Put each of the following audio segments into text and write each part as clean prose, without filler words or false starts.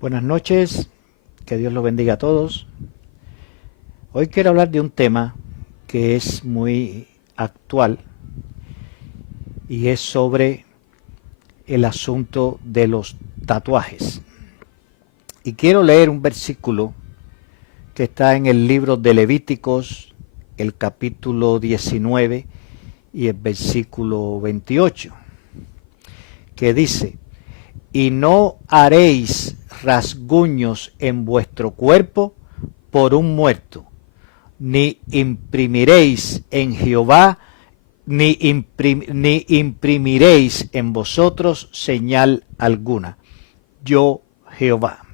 Buenas noches, que Dios los bendiga a todos. Hoy quiero hablar de un tema que es muy actual y es sobre el asunto de los tatuajes. Y quiero leer un versículo que está en el libro de Levíticos, el capítulo 19 y el versículo 28, que dice: y no haréis rasguños en vuestro cuerpo por un muerto, ni imprimiréis en Jehová, ni imprimiréis en vosotros señal alguna. Yo, Jehová.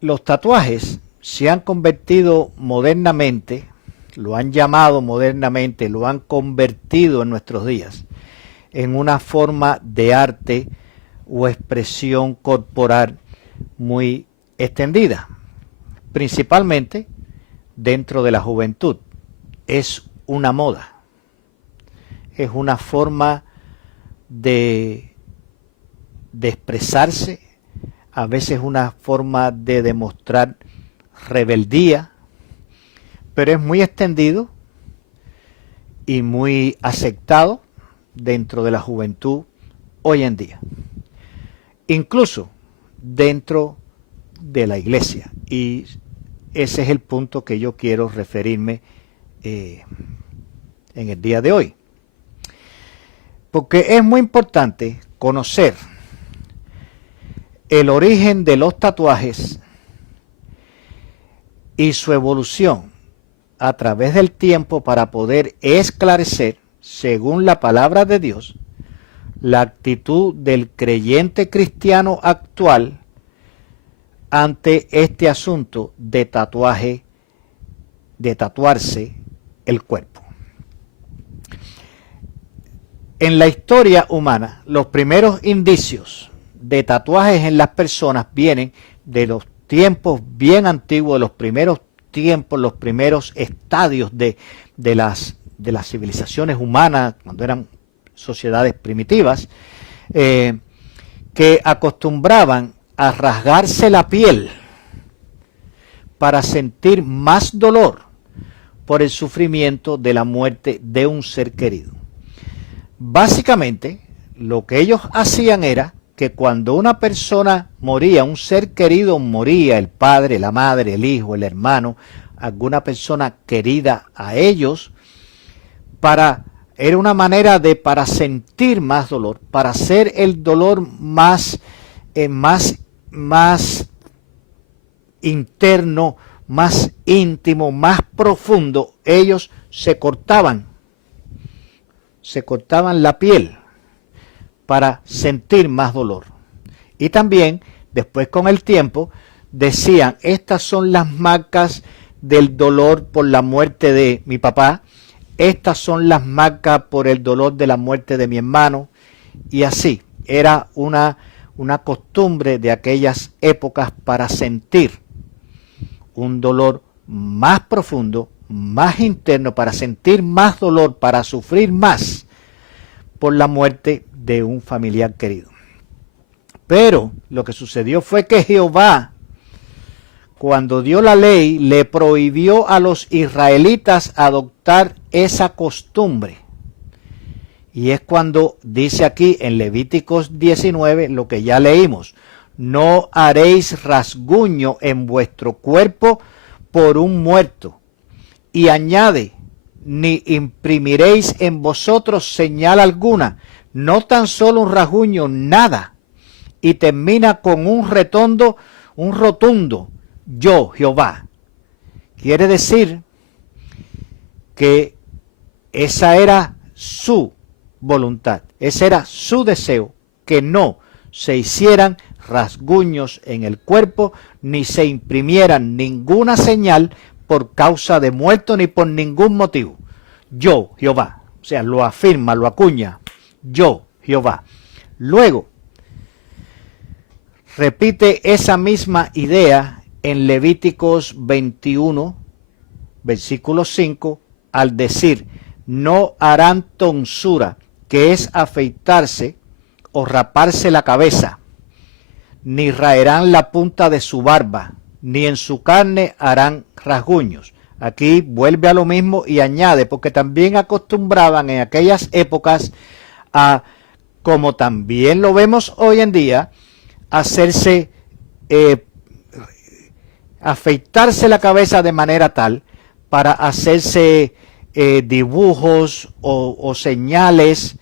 Los tatuajes se han convertido modernamente, lo han llamado modernamente, lo han convertido en nuestros días en una forma de arte o expresión corporal muy extendida, principalmente dentro de la juventud. Es una moda, es una forma de expresarse, a veces una forma de demostrar rebeldía, pero es muy extendido y muy aceptado dentro de la juventud hoy en día, incluso dentro de la iglesia, y ese es el punto que yo quiero referirme en el día de hoy, porque es muy importante conocer el origen de los tatuajes y su evolución a través del tiempo para poder esclarecer, según la palabra de Dios, la actitud del creyente cristiano actual ante este asunto de tatuaje, de tatuarse el cuerpo. En la historia humana, los primeros indicios de tatuajes en las personas vienen de los tiempos bien antiguos, de los primeros tiempos, los primeros estadios de las civilizaciones humanas, cuando eran sociedades primitivas, que acostumbraban a rasgarse la piel para sentir más dolor por el sufrimiento de la muerte de un ser querido. Básicamente, lo que ellos hacían era que cuando una persona moría, un ser querido moría, el padre, la madre, el hijo, el hermano, alguna persona querida a ellos, era una manera para sentir más dolor, para hacer el dolor más interno, más íntimo, más profundo. Ellos se cortaban la piel para sentir más dolor. Y también, después con el tiempo, decían: estas son las marcas del dolor por la muerte de mi papá, estas son las marcas por el dolor de la muerte de mi hermano, y así. Era una costumbre de aquellas épocas para sentir un dolor más profundo, más interno, para sentir más dolor, para sufrir más por la muerte de un familiar querido. Pero lo que sucedió fue que Jehová, cuando dio la ley, le prohibió a los israelitas adoptar esa costumbre. Y es cuando dice aquí en Levíticos 19 lo que ya leímos: no haréis rasguño en vuestro cuerpo por un muerto. Y añade: ni imprimiréis en vosotros señal alguna. No tan solo un rasguño, nada. Y termina con un rotundo: yo, Jehová. Quiere decir que esa era su voluntad, ese era su deseo, que no se hicieran rasguños en el cuerpo, ni se imprimieran ninguna señal por causa de muerto, ni por ningún motivo. Yo, Jehová. O sea, lo afirma, lo acuña: yo, Jehová. Luego, repite esa misma idea en Levíticos 21, versículo 5, al decir: no harán tonsura que es afeitarse o raparse la cabeza, ni raerán la punta de su barba, ni en su carne harán rasguños. Aquí vuelve a lo mismo y añade, porque también acostumbraban en aquellas épocas a, como también lo vemos hoy en día, hacerse, afeitarse la cabeza de manera tal para hacerse dibujos o señales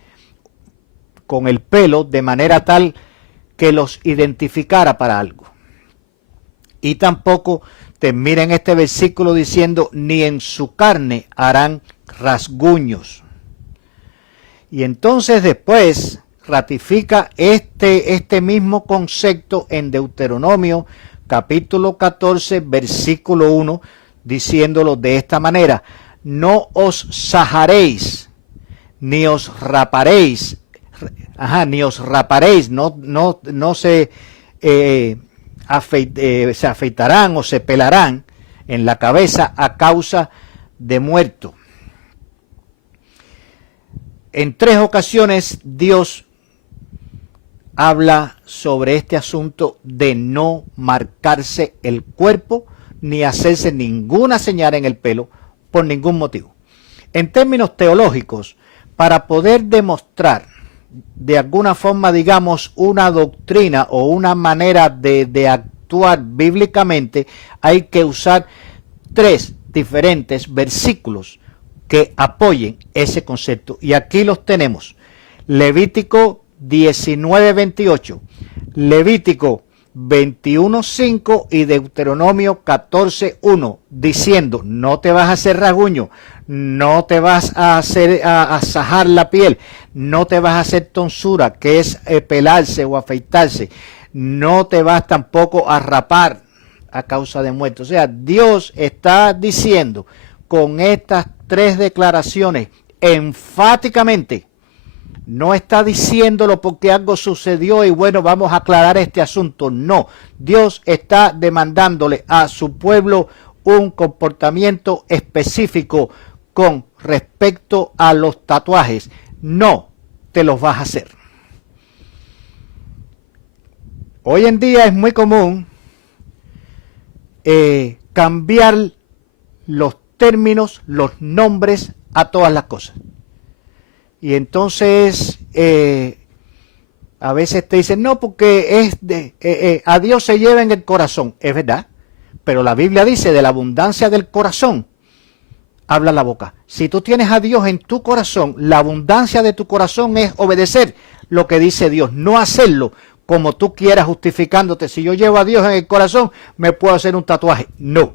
con el pelo de manera tal que los identificara para algo. Y tampoco termina en este versículo diciendo, ni en su carne harán rasguños. Y entonces después ratifica este mismo concepto en Deuteronomio capítulo 14, versículo 1, diciéndolo de esta manera, no os sajaréis, ni os raparéis, no se afeitarán o se pelarán en la cabeza a causa de muerto. En 3 ocasiones Dios habla sobre este asunto de no marcarse el cuerpo ni hacerse ninguna señal en el pelo por ningún motivo. En términos teológicos, para poder demostrar de alguna forma, digamos, una doctrina o una manera de actuar bíblicamente, hay que usar 3 diferentes versículos que apoyen ese concepto. Y aquí los tenemos. Levítico 19:28, Levítico 21:5 y Deuteronomio 14:1, diciendo, no te vas a hacer rasguño, no te vas a hacer a sajar la piel, no te vas a hacer tonsura, que es pelarse o afeitarse, no te vas tampoco a rapar a causa de muerte. O sea, Dios está diciendo con estas 3 declaraciones enfáticamente, no está diciéndolo porque algo sucedió y bueno, vamos a aclarar este asunto. No, Dios está demandándole a su pueblo un comportamiento específico con respecto a los tatuajes. No te los vas a hacer. Hoy en día es muy común cambiar los términos, los nombres a todas las cosas. Y entonces a veces te dicen, no, porque a Dios se lleva en el corazón. Es verdad, pero la Biblia dice, de la abundancia del corazón habla la boca. Si tú tienes a Dios en tu corazón, la abundancia de tu corazón es obedecer lo que dice Dios, no hacerlo como tú quieras justificándote. Si yo llevo a Dios en el corazón, me puedo hacer un tatuaje. No.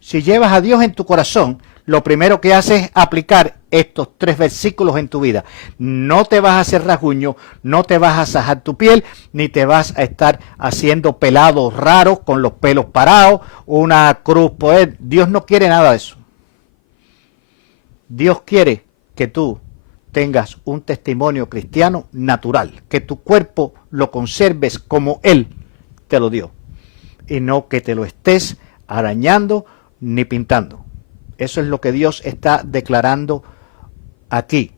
Si llevas a Dios en tu corazón, lo primero que haces es aplicar estos 3 versículos en tu vida. No te vas a hacer rasguño, no te vas a sajar tu piel, ni te vas a estar haciendo pelados raros con los pelos parados, una cruz poder. Dios no quiere nada de eso. Dios quiere que tú tengas un testimonio cristiano natural, que tu cuerpo lo conserves como Él te lo dio, y no que te lo estés arañando ni pintando. Eso es lo que Dios está declarando aquí,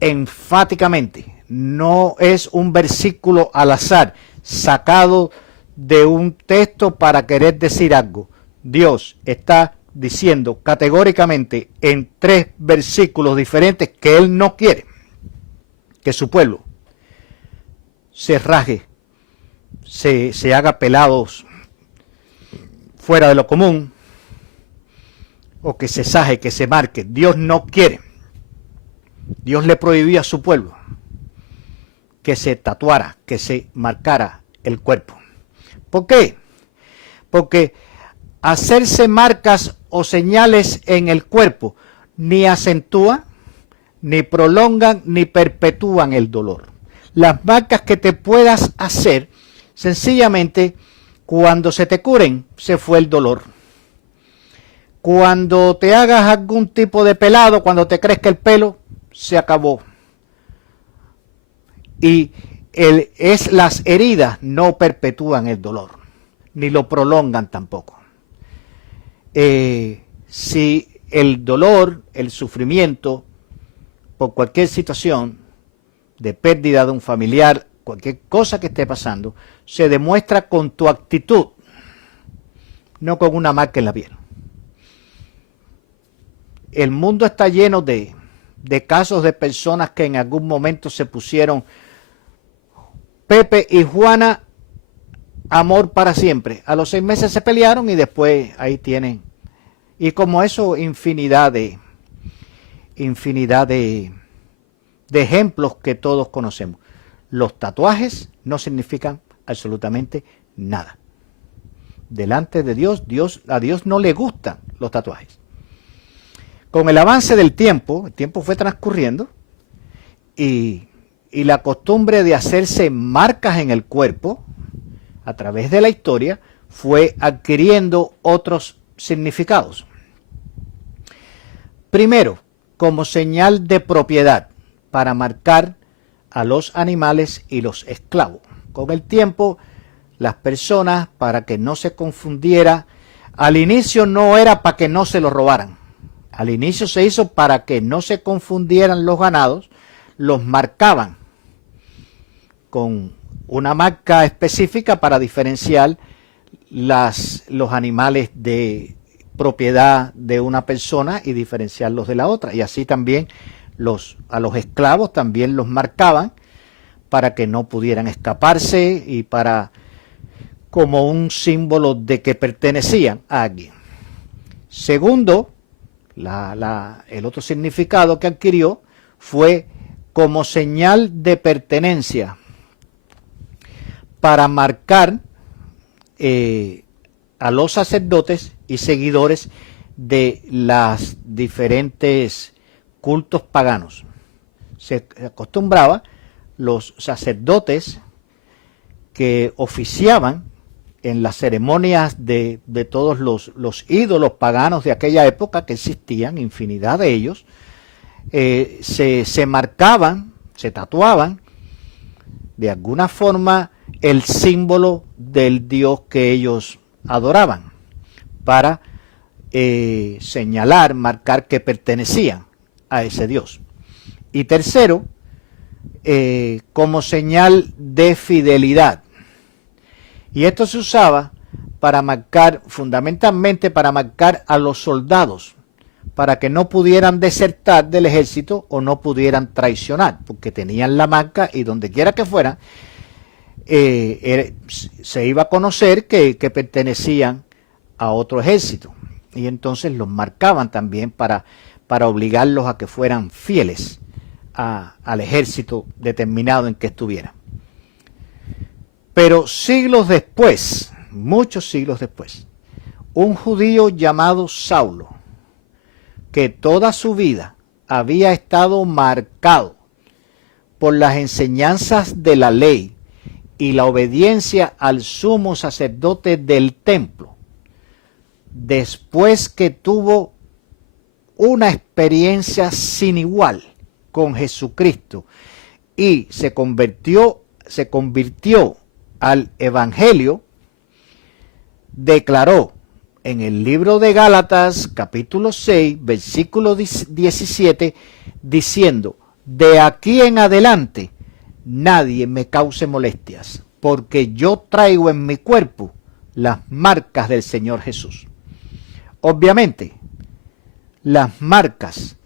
enfáticamente. No es un versículo al azar, sacado de un texto para querer decir algo. Dios está diciendo categóricamente en 3 versículos diferentes que Él no quiere que su pueblo se raje, se haga pelados fuera de lo común, o que se saje, que se marque. Dios no quiere. Dios le prohibió a su pueblo que se tatuara, que se marcara el cuerpo. ¿Por qué? Porque hacerse marcas o señales en el cuerpo ni acentúan, ni prolongan, ni perpetúan el dolor. Las marcas que te puedas hacer, sencillamente, cuando se te curen, se fue el dolor. Cuando te hagas algún tipo de pelado, cuando te crezca el pelo, se acabó. Y las heridas no perpetúan el dolor, ni lo prolongan tampoco. Si el dolor, el sufrimiento, por cualquier situación de pérdida de un familiar, cualquier cosa que esté pasando, se demuestra con tu actitud, no con una marca en la piel. El mundo está lleno de casos de personas que en algún momento se pusieron Pepe y Juana, amor para siempre. A los 6 meses se pelearon y después ahí tienen. Y como eso, infinidad de ejemplos que todos conocemos. Los tatuajes no significan absolutamente nada. Delante de Dios, a Dios no le gustan los tatuajes. Con el avance del tiempo, el tiempo fue transcurriendo y la costumbre de hacerse marcas en el cuerpo a través de la historia fue adquiriendo otros significados. Primero, como señal de propiedad para marcar a los animales y los esclavos. Con el tiempo, las personas, para que no se confundiera, al inicio no era para que no se lo robaran. Al inicio se hizo para que no se confundieran los ganados, los marcaban con una marca específica para diferenciar los animales de propiedad de una persona y diferenciarlos de la otra. Y así también a los esclavos también los marcaban para que no pudieran escaparse y como un símbolo de que pertenecían a alguien. Segundo, el otro significado que adquirió fue como señal de pertenencia para marcar a los sacerdotes y seguidores de las diferentes cultos paganos. Se acostumbraba los sacerdotes que oficiaban en las ceremonias de todos los ídolos paganos de aquella época, que existían infinidad de ellos, se marcaban, se tatuaban de alguna forma el símbolo del Dios que ellos adoraban, para señalar, marcar que pertenecían a ese Dios. Y tercero, como señal de fidelidad. Y esto se usaba para marcar, fundamentalmente para marcar a los soldados, para que no pudieran desertar del ejército o no pudieran traicionar, porque tenían la marca y donde quiera que fueran, se iba a conocer que pertenecían a otro ejército. Y entonces los marcaban también para obligarlos a que fueran fieles al ejército determinado en que estuvieran. Pero siglos después, muchos siglos después, un judío llamado Saulo, que toda su vida había estado marcado por las enseñanzas de la ley y la obediencia al sumo sacerdote del templo, después que tuvo una experiencia sin igual con Jesucristo y se convirtió al Evangelio, declaró en el libro de Gálatas, capítulo 6, versículo 17, diciendo: de aquí en adelante nadie me cause molestias, porque yo traigo en mi cuerpo las marcas del Señor Jesús. Obviamente, las marcas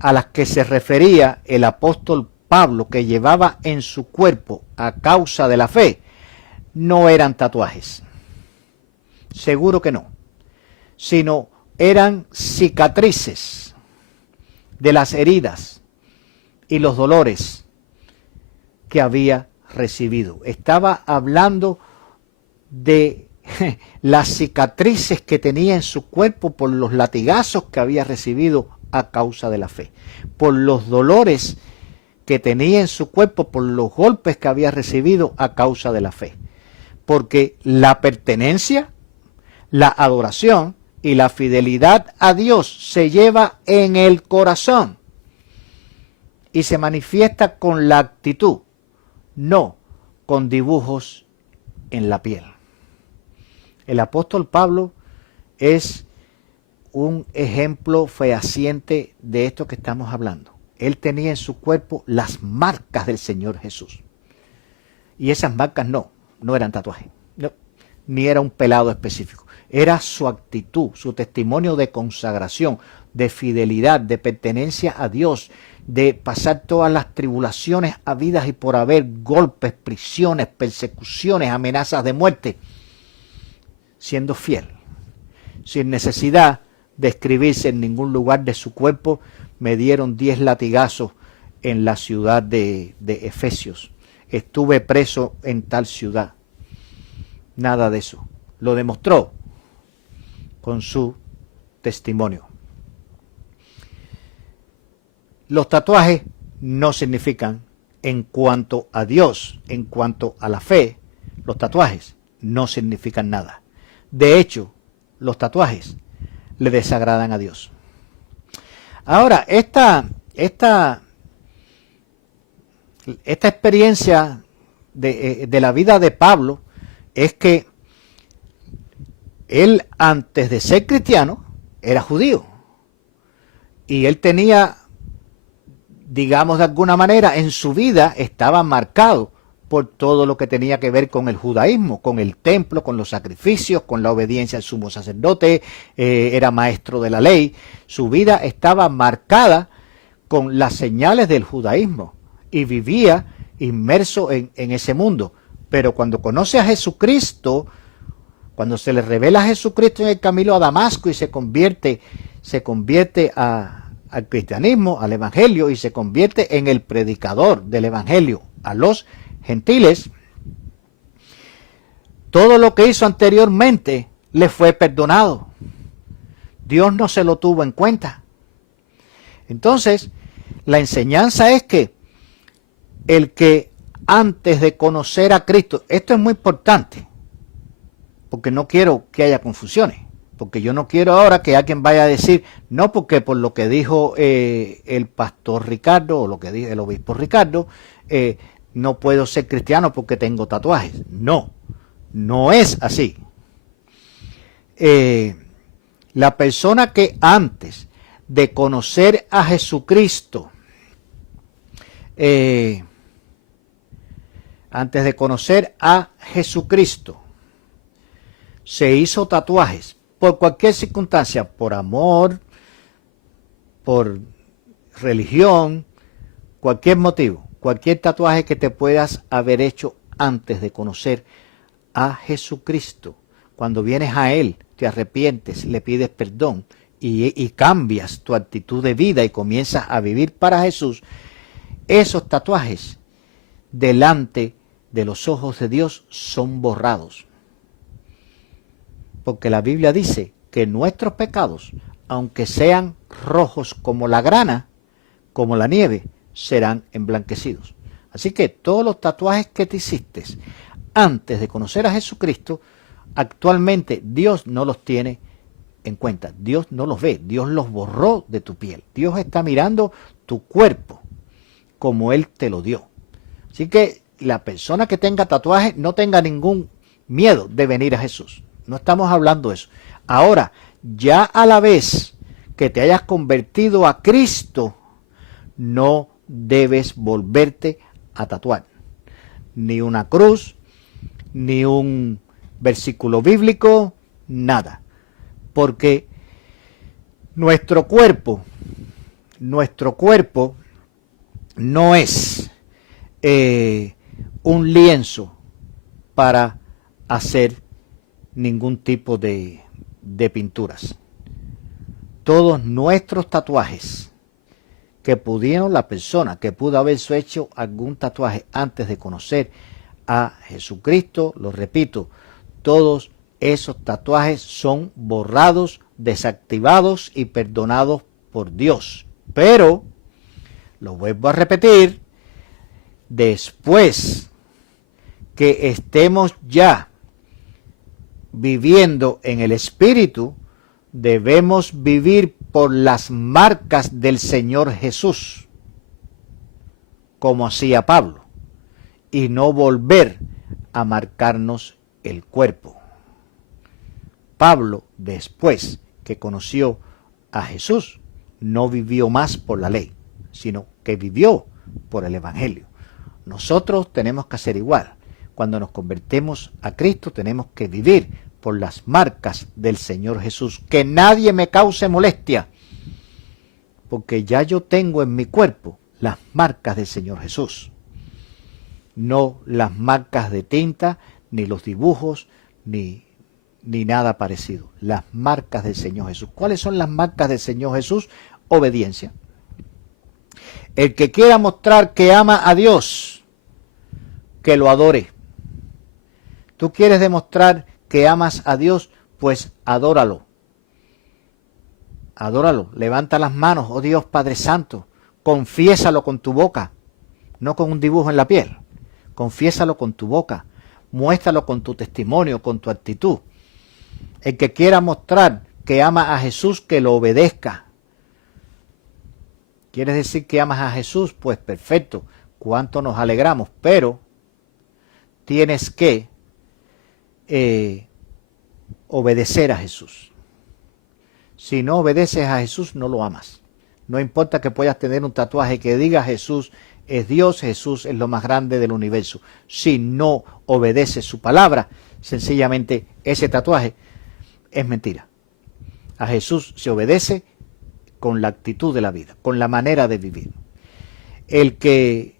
a las que se refería el apóstol Pablo, que llevaba en su cuerpo a causa de la fe, no eran tatuajes. Seguro que no. Sino eran cicatrices de las heridas y los dolores que había recibido. Estaba hablando de las cicatrices que tenía en su cuerpo por los latigazos que había recibido a causa de la fe, por los dolores que tenía en su cuerpo por los golpes que había recibido a causa de la fe. Porque la pertenencia, la adoración y la fidelidad a Dios se lleva en el corazón y se manifiesta con la actitud, no con dibujos en la piel. El apóstol Pablo es un ejemplo fehaciente de esto que estamos hablando. él tenía en su cuerpo las marcas del Señor Jesús. Y esas marcas no eran tatuajes, no, ni era un pelado específico. Era su actitud, su testimonio de consagración, de fidelidad, de pertenencia a Dios, de pasar todas las tribulaciones habidas y por haber, golpes, prisiones, persecuciones, amenazas de muerte, siendo fiel, sin necesidad de escribirse en ningún lugar de su cuerpo. Me dieron 10 latigazos en la ciudad de Efesios. Estuve preso en tal ciudad. Nada de eso. Lo demostró con su testimonio. Los tatuajes no significan, en cuanto a Dios, en cuanto a la fe, los tatuajes no significan nada. De hecho, los tatuajes le desagradan a Dios. Ahora, esta experiencia de la vida de Pablo es que él, antes de ser cristiano, era judío. Y él tenía, digamos de alguna manera, en su vida estaba marcado por todo lo que tenía que ver con el judaísmo, con el templo, con los sacrificios, con la obediencia al sumo sacerdote, era maestro de la ley. Su vida estaba marcada con las señales del judaísmo y vivía inmerso en ese mundo. Pero cuando conoce a Jesucristo, cuando se le revela a Jesucristo en el camino a Damasco y se convierte al cristianismo, al evangelio, y se convierte en el predicador del evangelio a los gentiles, todo lo que hizo anteriormente le fue perdonado. Dios no se lo tuvo en cuenta. Entonces, la enseñanza es que el que antes de conocer a Cristo, esto es muy importante, porque no quiero que haya confusiones, porque yo no quiero ahora que alguien vaya a decir, no, porque por lo que dijo el pastor Ricardo, o lo que dijo el obispo Ricardo, no puedo ser cristiano porque tengo tatuajes. No, no es así. La persona que antes de conocer a Jesucristo, se hizo tatuajes por cualquier circunstancia, por amor, por religión, cualquier motivo, cualquier tatuaje que te puedas haber hecho antes de conocer a Jesucristo. Cuando vienes a Él, te arrepientes, le pides perdón y cambias tu actitud de vida y comienzas a vivir para Jesús, esos tatuajes delante de los ojos de Dios son borrados. Porque la Biblia dice que nuestros pecados, aunque sean rojos como la grana, como la nieve, serán emblanquecidos. Así que todos los tatuajes que te hiciste antes de conocer a Jesucristo, actualmente Dios no los tiene en cuenta. Dios no los ve, Dios los borró de tu piel. Dios está mirando tu cuerpo como Él te lo dio. Así que la persona que tenga tatuajes no tenga ningún miedo de venir a Jesús. No estamos hablando de eso. Ahora, ya a la vez que te hayas convertido a Cristo, no debes volverte a tatuar. Ni una cruz, ni un versículo bíblico, nada. Porque nuestro cuerpo no es un lienzo para hacer ningún tipo de pinturas. Todos nuestros tatuajes que pudieron, la persona que pudo haberse hecho algún tatuaje antes de conocer a Jesucristo, lo repito, todos esos tatuajes son borrados, desactivados y perdonados por Dios. Pero, lo vuelvo a repetir, después que estemos ya viviendo en el Espíritu, debemos vivir por las marcas del Señor Jesús, como hacía Pablo, y no volver a marcarnos el cuerpo. Pablo, después que conoció a Jesús, no vivió más por la ley, sino que vivió por el Evangelio. Nosotros tenemos que hacer igual. Cuando nos convertimos a Cristo tenemos que vivir por las marcas del Señor Jesús. Que nadie me cause molestia, porque ya yo tengo en mi cuerpo las marcas del Señor Jesús. No las marcas de tinta, ni los dibujos, ni nada parecido. Las marcas del Señor Jesús. ¿Cuáles son las marcas del Señor Jesús? Obediencia. El que quiera mostrar que ama a Dios, que lo adore. ¿Tú quieres demostrar que amas a Dios? Pues adóralo. Adóralo. Levanta las manos, oh Dios Padre Santo. Confiésalo con tu boca, no con un dibujo en la piel. Confiésalo con tu boca. Muéstralo con tu testimonio, con tu actitud. El que quiera mostrar que ama a Jesús, que lo obedezca. ¿Quieres decir que amas a Jesús? Pues perfecto. Cuánto nos alegramos, pero tienes que obedecer a Jesús. Si no obedeces a Jesús, no lo amas. No importa que puedas tener un tatuaje que diga Jesús es Dios, Jesús es lo más grande del universo. Si no obedeces su palabra, sencillamente ese tatuaje es mentira. A Jesús se obedece con la actitud de la vida, con la manera de vivir. El que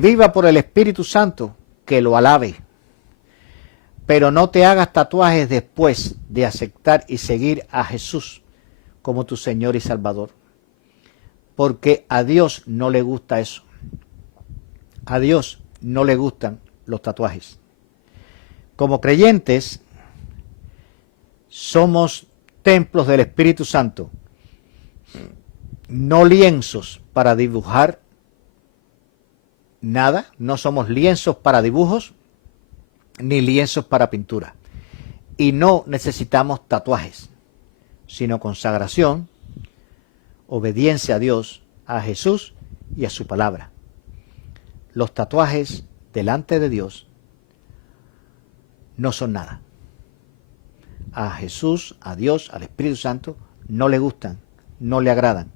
viva por el Espíritu Santo, que lo alabe. Pero no te hagas tatuajes después de aceptar y seguir a Jesús como tu Señor y Salvador. Porque a Dios no le gusta eso. A Dios no le gustan los tatuajes. Como creyentes, somos templos del Espíritu Santo, no lienzos para dibujar nada, no somos lienzos para dibujos, ni lienzos para pintura. Y no necesitamos tatuajes, sino consagración, obediencia a Dios, a Jesús y a su palabra. Los tatuajes delante de Dios no son nada. A Jesús, a Dios, al Espíritu Santo, no le gustan, no le agradan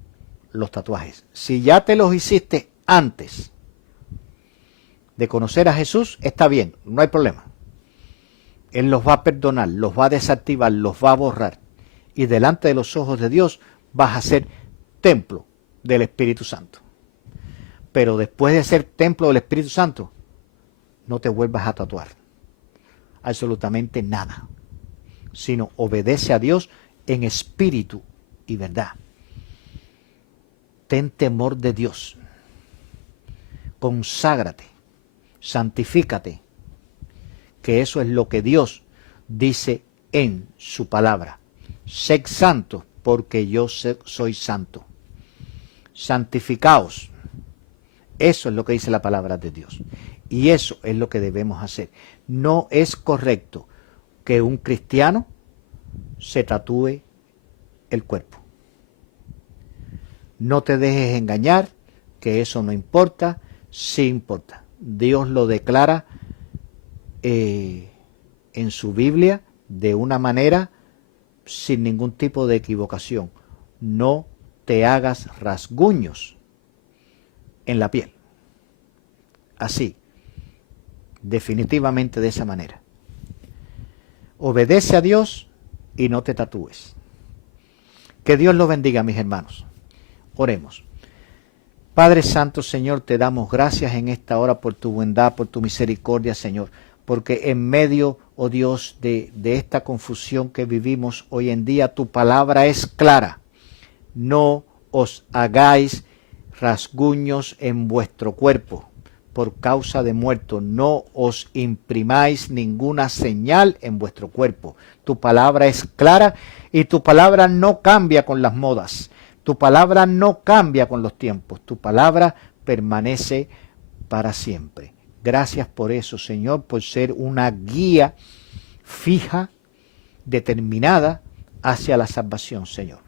los tatuajes. Si ya te los hiciste antes de conocer a Jesús, está bien, no hay problema. Él los va a perdonar, los va a desactivar, los va a borrar. Y delante de los ojos de Dios vas a ser templo del Espíritu Santo. Pero después de ser templo del Espíritu Santo, no te vuelvas a tatuar absolutamente nada, sino obedece a Dios en espíritu y verdad. Ten temor de Dios. Conságrate, santifícate, que eso es lo que Dios dice en su palabra. Sed santos, porque yo soy santo. Santificaos. Eso es lo que dice la palabra de Dios. Y eso es lo que debemos hacer. No es correcto que un cristiano se tatúe el cuerpo. No te dejes engañar, que eso no importa, sí importa. Dios lo declara en su Biblia de una manera sin ningún tipo de equivocación. No te hagas rasguños en la piel. Así, definitivamente de esa manera. Obedece a Dios y no te tatúes. Que Dios los bendiga, mis hermanos. Oremos. Padre Santo, Señor, te damos gracias en esta hora por tu bondad, por tu misericordia, Señor, porque en medio, oh Dios, de esta confusión que vivimos hoy en día, tu palabra es clara. No os hagáis rasguños en vuestro cuerpo por causa de muerto. No os imprimáis ninguna señal en vuestro cuerpo. Tu palabra es clara y tu palabra no cambia con las modas. Tu palabra no cambia con los tiempos. Tu palabra permanece para siempre. Gracias por eso, Señor, por ser una guía fija, determinada hacia la salvación, Señor.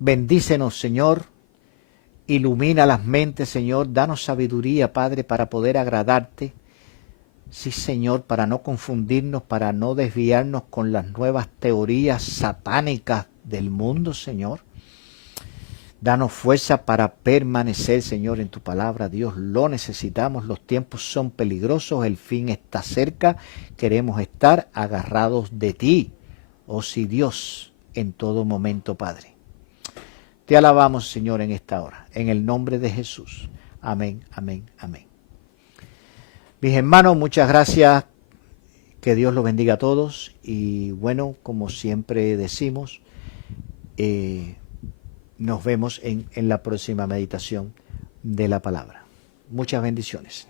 Bendícenos, Señor. Ilumina las mentes, Señor. Danos sabiduría, Padre, para poder agradarte. Sí, Señor, para no confundirnos, para no desviarnos con las nuevas teorías satánicas del mundo, Señor. Danos fuerza para permanecer, Señor, en tu palabra. Dios, lo necesitamos. Los tiempos son peligrosos. El fin está cerca. Queremos estar agarrados de ti. Oh sí, Dios, en todo momento, Padre. Te alabamos, Señor, en esta hora. En el nombre de Jesús. Amén, amén, amén. Mis hermanos, muchas gracias. Que Dios los bendiga a todos. Y bueno, como siempre decimos, nos vemos en la próxima meditación de la palabra. Muchas bendiciones.